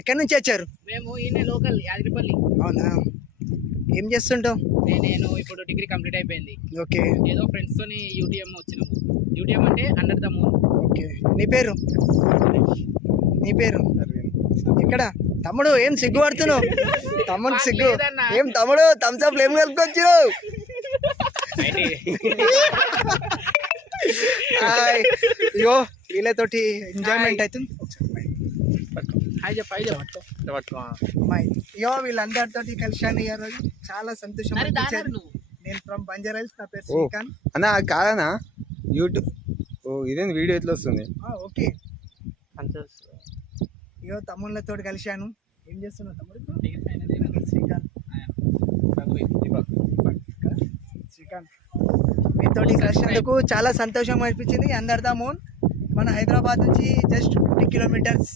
ఎక్కడి నుంచి వచ్చారు? మేము ఈయన లోకల్ యాదగిరిపల్లి. అవునా, ఏం చేస్తుంటావు? నేను ఇప్పుడు డిగ్రీ కంప్లీట్ అయిపోయింది. ఓకే. ఏదో ఫ్రెండ్స్ తోని యూటీఎం వచ్చినాము. యూటీఎం అంటే అండర్ ద మూన్. ఓకే. నీ పేరు? ఎక్కడ తమ్ముడు? ఏం సిగ్గుపడుతున్నావు తమ్ముడు? సిగ్గు ఏం తమ్ముడు? థమ్స్అప్ ఏం కలుపుకొచ్చు? అయ్యో వీళ్ళతోటి ఎంజాయ్మెంట్ అవుతుంది. అయ్యో వీళ్ళందరితోటి కలిశాను ఈ రోజు, చాలా సంతోషం అనిపించేది. నేను ఫ్రమ్ బంజారాహిల్స్, నా పేరు శ్రీకాంత్. అన్నా కాదనా యూట్యూబ్ ఇదేంటి వీడియో ఎట్లా వస్తుంది? ఓకే. అయ్యో తమ్ముళ్ళతో కలిశాను. ఏం చేస్తున్నావు తమ్ముడు? శ్రీకాంత్ మీతోటి కలిసినందుకు చాలా సంతోషం అనిపించింది. అండర్ ద మూన్ మన హైదరాబాద్ నుంచి జస్ట్ 50 కిలోమీటర్స్